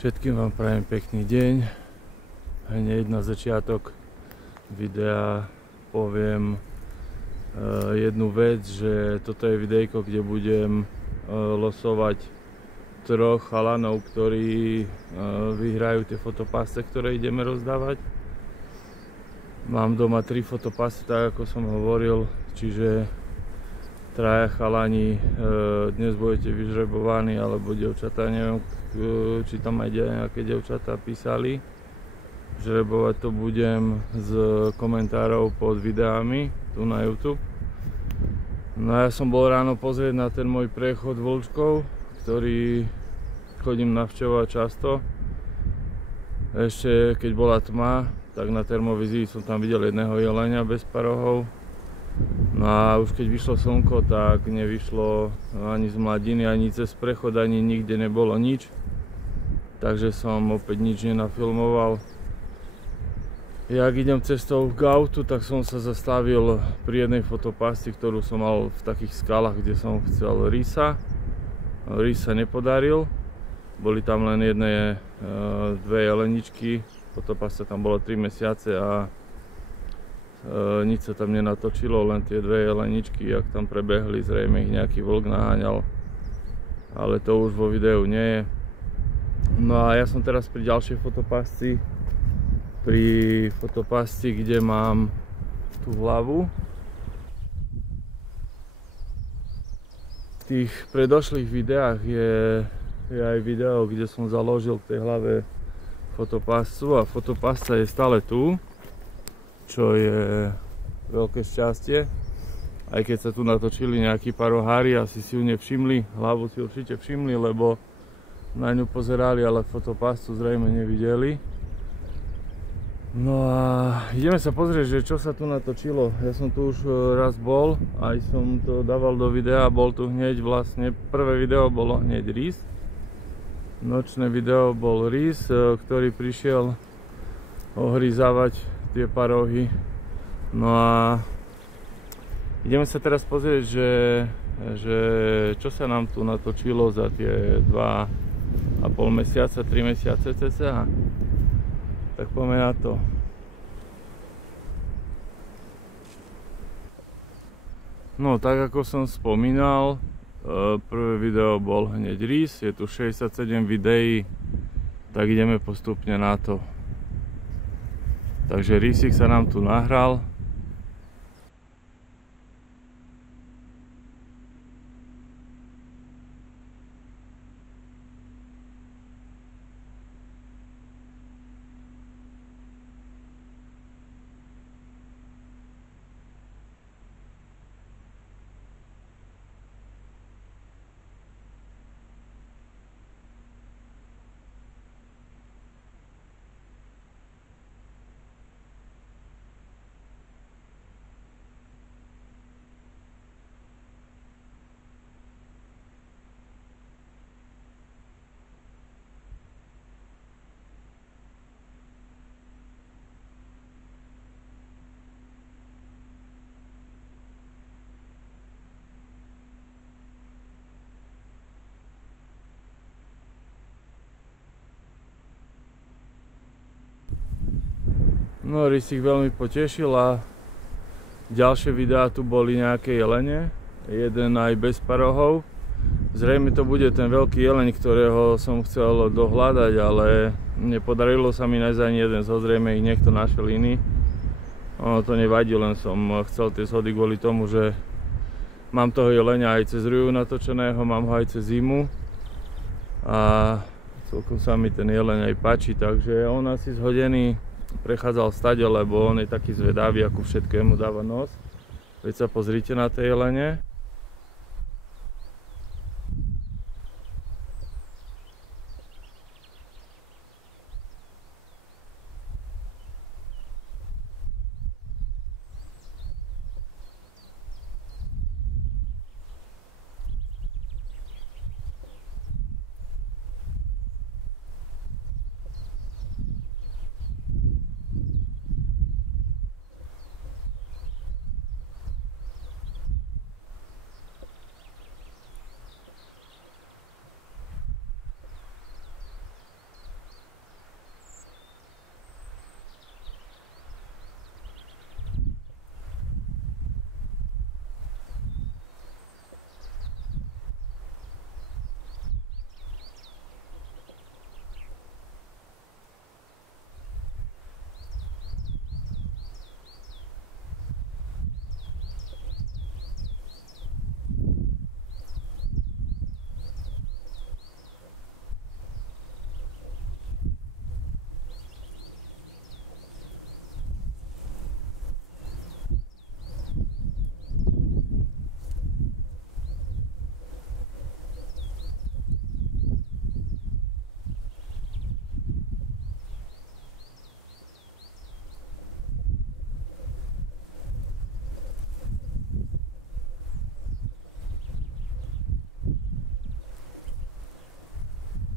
Všetkým vám prajem pekný deň. Hneď na začiatok videa poviem jednu vec, že toto je videjko, kde budem losovať troch chalanov, ktorí vyhrajú tie fotopasce, ktoré ideme rozdávať. Mám doma 3 fotopasce, tak ako som hovoril, čiže traja chalani dnes budete vyžrebovaní, alebo dievčatá, neviem, či tam aj nejaké dievčatá písali. Žrebovať to budem z komentárov pod videami tu na YouTube. No ja som bol ráno pozrieť na ten môj prechod vlčkov, ktorý chodím navštevovať často. Ešte keď bola tma, tak na termovizii som tam videl jedného jelenia bez parohov. No a už keď vyšlo slnko, tak nevyšlo ani z mladiny, ani cez prechod, ani nikde nebolo nič. Takže som opäť nič nenafilmoval. Jak idem cestou k autu, tak som sa zastavil pri jednej fotopasci, ktorú som mal v takých skalách, kde som chcel rysa. Rys sa nepodaril. Boli tam len dve jeleničky. Fotopasca tam bolo 3 mesiace a nič sa tam nenatočilo, len tie dve jeleničky, jak tam prebehli, zrejme ich nejaký vlk naháňal, ale to už vo videu nie je. No a ja som teraz pri ďalšej fotopasci, kde mám tú hlavu. V tých predošlých videách je aj video, kde som založil k tej hlave fotopascu a fotopasca je stále tu, čo je veľké šťastie. Aj keď sa tu natočili nejakí parohári, asi si ju nevšimli, hlavu si určite všimli, lebo na ňu pozerali, ale fotopascu zrejme nevideli. No a ideme sa pozrieť, že čo sa tu natočilo. Ja som tu už raz bol, aj som to dával do videa, bol tu hneď vlastne, prvé video bolo hneď rys. Nočné video bol rys, ktorý prišiel ohryzávať tie parohy. No a ideme sa teraz pozrieť, že čo sa nám tu natočilo za tie 2,5 mesiaca, 3 mesiace cca. Tak poďme na to. No tak ako som spomínal, prvé video bol hneď rys, je tu 67 videí, tak ideme postupne na to. Takže rysík sa nám tu nahral. No rysík veľmi potešil a ďalšie videá tu boli nejaké jelene, jeden aj bez parohov. Zrejme to bude ten veľký jeleň, ktorého som chcel dohľadať, ale nepodarilo sa mi nájsť ani jeden, zrejme ich niekto našiel iný. Ono to nevadí, len som chcel tie shody kvôli tomu, že mám toho jeleňa aj cez ruju natočeného, mám ho aj cez zimu a celkom sa mi ten jeleň aj páči, takže on asi zhodený prechádzal stade, lebo on je taký zvedavý, ako všetkému dáva nos. Veď sa pozrite na tie jelene.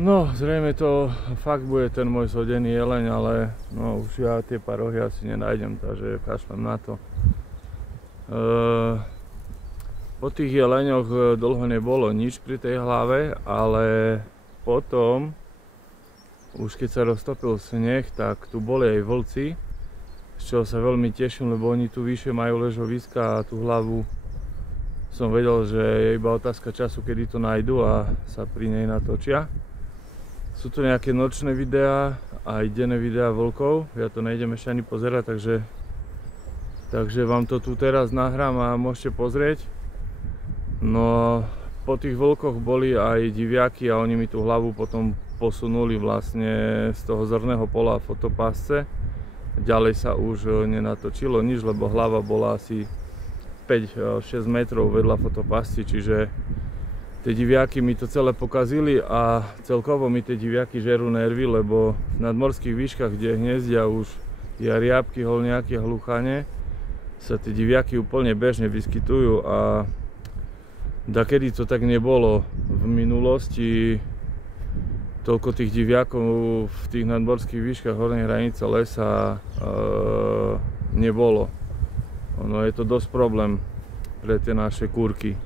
No, zrejme to fakt bude ten môj zhodený jeleň, ale no, už ja tie parohy asi nenájdem, takže kašlem na to. Po tých jeleňoch dlho nebolo nič pri tej hlave, ale potom, už keď sa roztopil sneh, tak tu boli aj vlci, z čoho sa veľmi teším, lebo oni tu vyššie majú ležoviska a tú hlavu som vedel, že je iba otázka času, kedy to nájdu a sa pri nej natočia. Sú tu nejaké nočné videá a aj denné videá vlkov, ja to nejdem ešte ani pozerať, takže vám to tu teraz nahrám a môžete pozrieť. No, po tých vlkoch boli aj diviaky a oni mi tú hlavu potom posunuli vlastne z toho zorného pola fotopásce. Ďalej sa už nenatočilo nič, lebo hlava bola asi 5-6 metrov vedľa fotopásky, čiže tie diviaky mi to celé pokazili a celkovo mi tie diviaky žerú nervy, lebo v nadmorských výškach, kde hniezdia už jariabky, holňaky a hluchane, sa tie diviaky úplne bežne vyskytujú a dakedy to tak nebolo. V minulosti toľko tých diviakov v tých nadmorských výškach hornej hranice lesa nebolo. Ono je to dosť problém pre tie naše kúrky.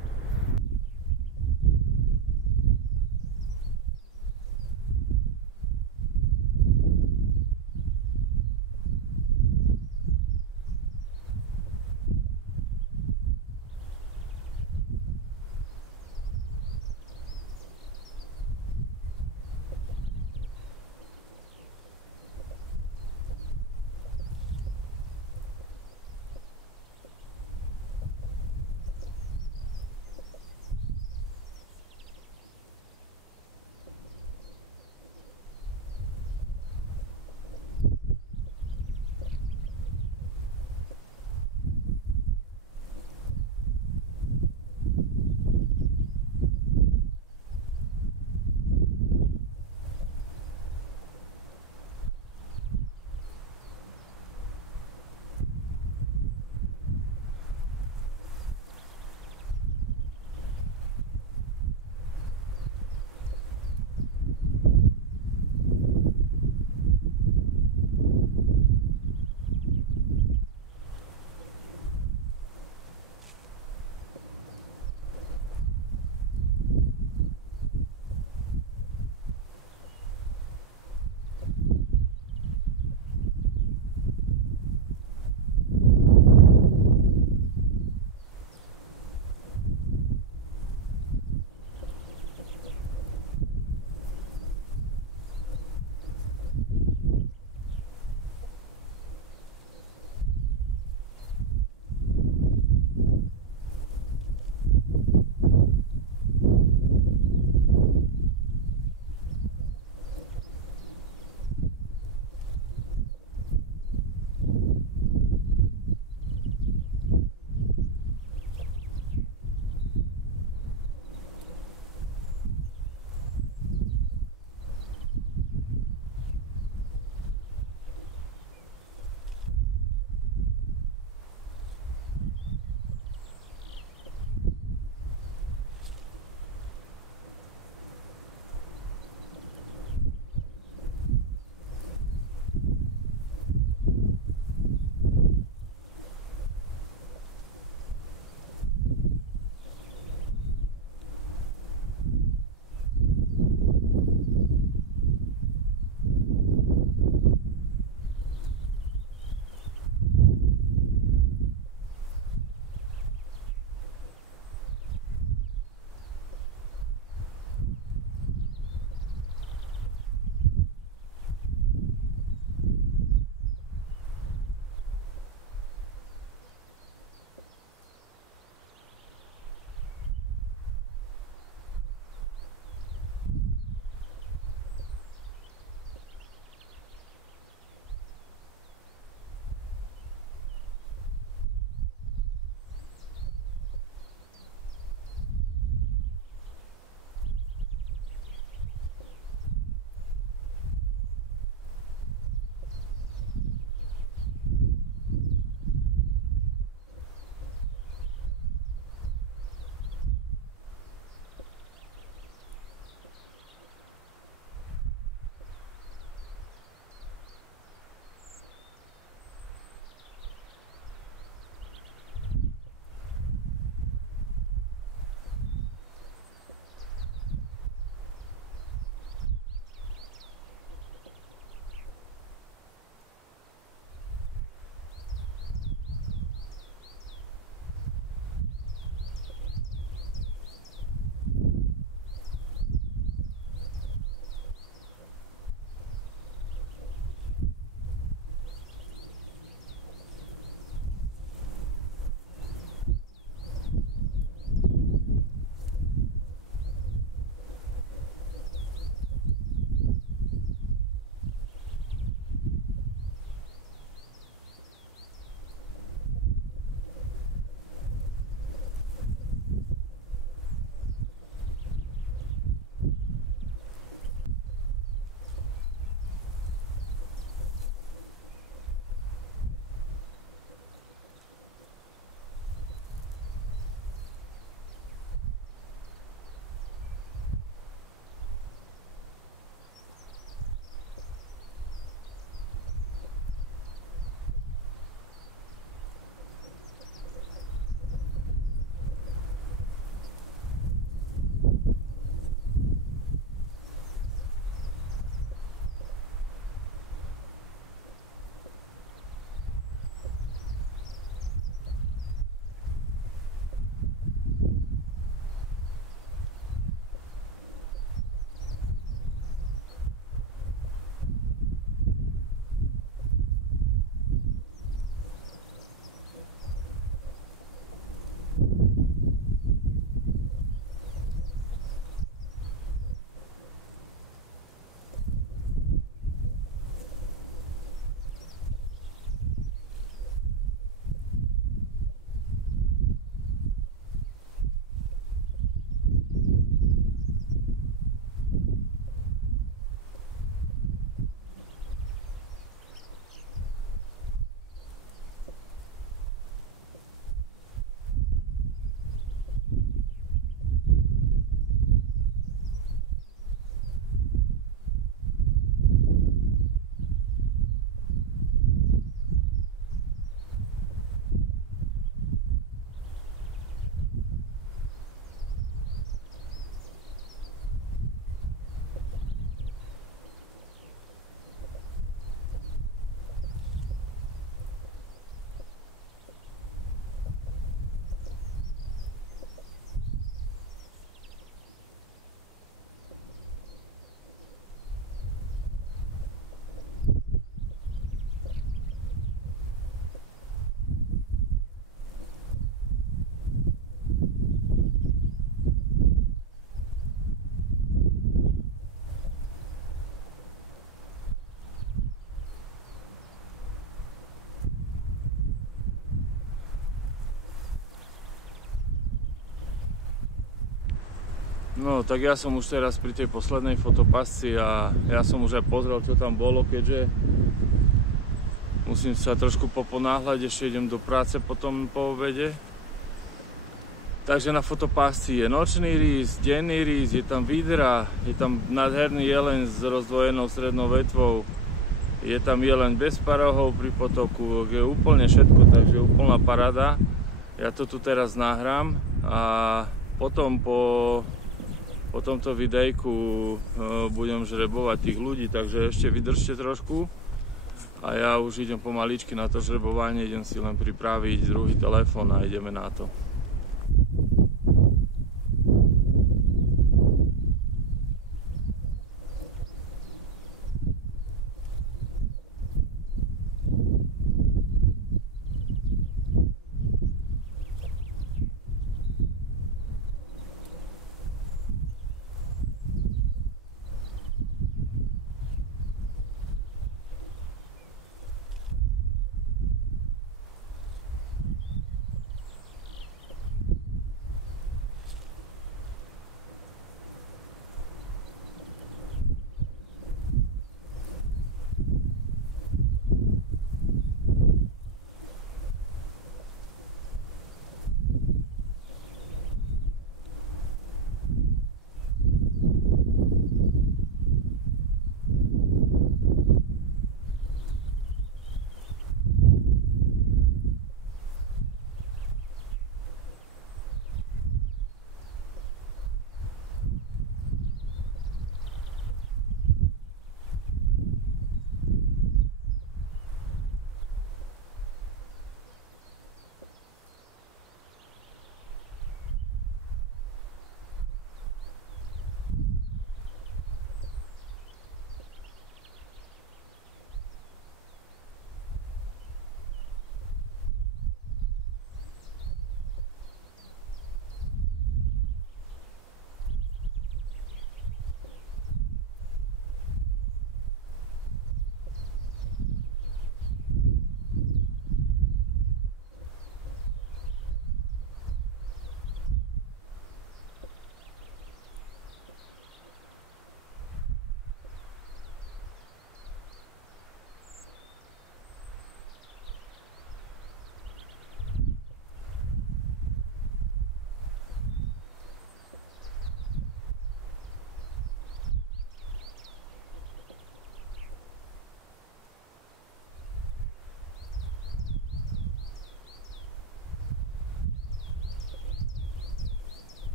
No, tak ja som už teraz pri tej poslednej fotopasci a ja som už aj pozrel, čo tam bolo, keďže musím sa trošku poponáhľať, ešte idem do práce potom po obede. Takže na fotopásci je nočný rys, denný rys, je tam vidra, je tam nádherný jeleň s rozdvojenou strednou vetvou, je tam jeleň bez parohov pri potoku, je úplne všetko, takže úplná paráda. Ja to tu teraz nahrám a potom po tomto videjku budem žrebovať tých ľudí, takže ešte vydržte trošku. A ja už idem pomaličky na to žrebovanie, idem si len pripraviť druhý telefón a ideme na to.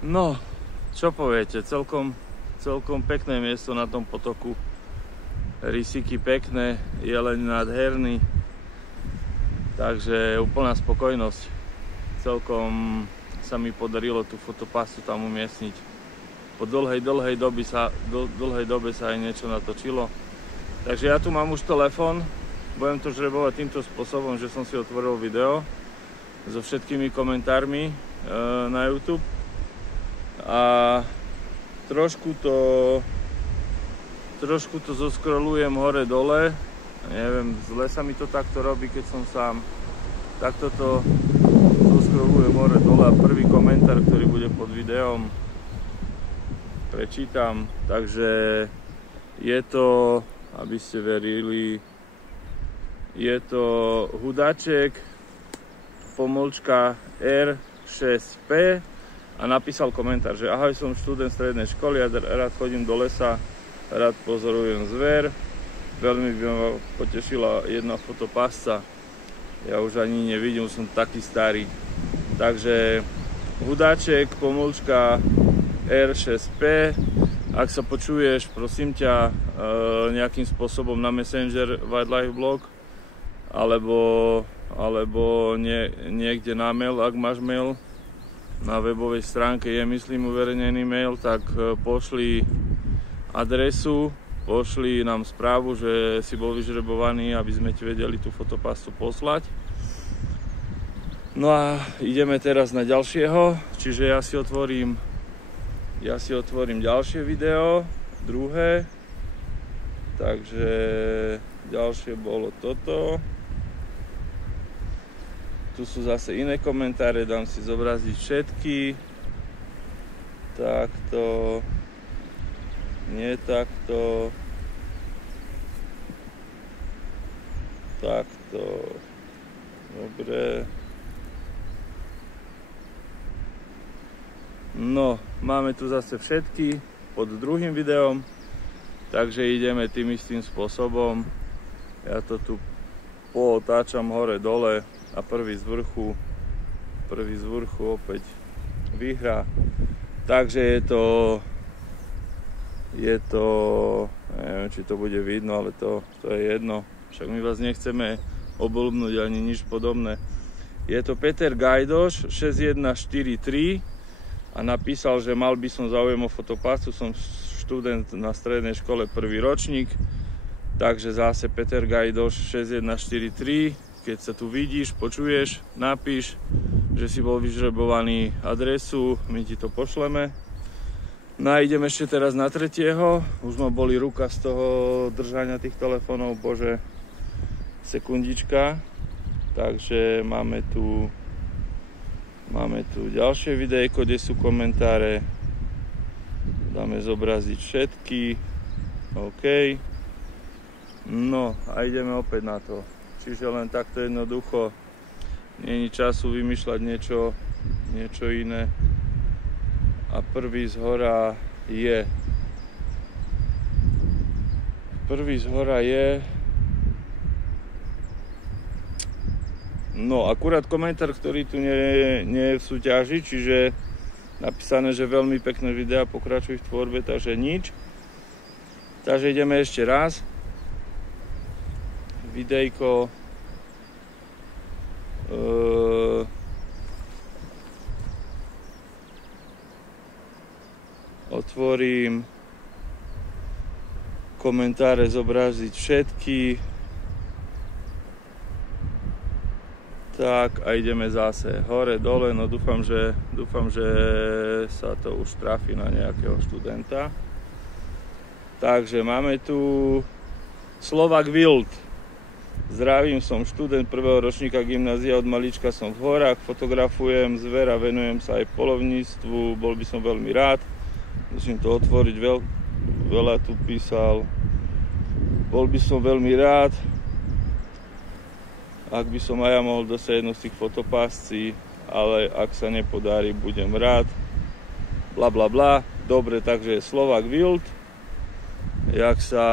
No, čo poviete, celkom pekné miesto na tom potoku. Rysíky pekné, jeleň nádherný. Takže úplná spokojnosť. Celkom sa mi podarilo tú fotopastu tam umiestniť. Po dlhej dobe sa aj niečo natočilo. Takže ja tu mám už telefón. Budem to žrebovať týmto spôsobom, že som si otvoril video so všetkými komentármi na YouTube. A trošku to zoskrolujem hore dole. Neviem, zle sa mi to takto robí, keď som sám. Takto to zoskrolujem hore dole a prvý komentár, ktorý bude pod videom, prečítam. Takže je to, aby ste verili, je to Hudáček pomlčka R6P a napísal komentár, že ahoj, som študent strednej školy a rád chodím do lesa, rád pozorujem zver. Veľmi by ma potešila jedna fotopasca. Ja už ani nevidím, som taký starý. Takže Hudáček pomlčka R6P. Ak sa počuješ, prosím ťa, nejakým spôsobom na Messenger Wildlife Blog alebo niekde na mail, ak máš mail. Na webovej stránke je, myslím, uverejnený mail, tak pošli adresu, pošli nám správu, že si bol vyžrebovaný, aby sme ti vedeli tú fotopastu poslať. No a ideme teraz na ďalšieho, čiže ja si otvorím ďalšie video, druhé. Takže ďalšie bolo toto. Tu sú zase iné komentáre, dám si zobraziť všetky. Takto. Nie takto. Takto. Dobre. No, máme tu zase všetky pod druhým videom. Takže ideme tým istým spôsobom. Ja to tu pootáčam hore dole a prvý z vrchu opäť vyhrá. Takže je to, neviem, či to bude vidno, ale to je jedno. Však my vás nechceme oblbnúť ani nič podobné. Je to Peter Gajdoš 6143 a napísal, že mal by som záujem o fotopastu, som študent na strednej škole prvý ročník. Takže zase Peter Gajdoš 6143, keď sa tu vidíš, počuješ, napíš, že si bol vyžrebovaný, adresu, my ti to pošleme. No a idem ešte teraz na tretieho, už ma boli ruka z toho držania tých telefónov, bože, sekundička. Takže máme tu ďalšie videjko, kde sú komentáre. Dáme zobraziť všetky. OK. No a ideme opäť na to. Čiže len takto jednoducho. Nie je času vymýšľať niečo iné. A prvý zhora je. No, akurát komentár, ktorý tu nie je v súťaži, čiže napísané, že veľmi pekné videá, pokračuj v tvorbe, takže nič. Takže ideme ešte raz. Videjko. Otvorím. Komentáre zobraziť všetky. Tak a ideme zase hore, dole, no dúfam, že sa to už trafí na nejakého študenta. Takže máme tu Slovak Wild. Zdravím, som študent prvého ročníka gymnázia, od malička som v horách, fotografujem zver a venujem sa aj poľovníctvu, bol by som veľmi rád. Musím to otvoriť, veľa tu písal. Bol by som veľmi rád, ak by som aj ja mohol dosiahnuť jednu z tých fotopáscí, ale ak sa nepodarí, budem rád. Bla bla bla. Dobre, takže Slovak Wild. Jak sa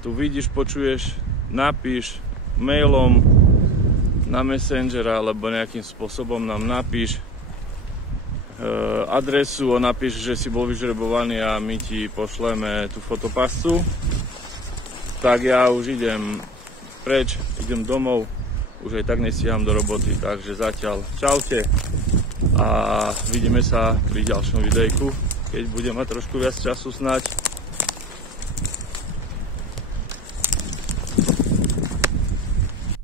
tu vidíš, počuješ, napíš mailom na Messengera alebo nejakým spôsobom nám napíš. adresu, napíš, že si bol vyžrebovaný a my ti pošleme tú fotopascu. Tak ja už idem preč, idem domov, už aj tak nestíham do roboty, takže zatiaľ čaute a vidíme sa pri ďalšom videjku, keď budem mať trošku viac času snáď.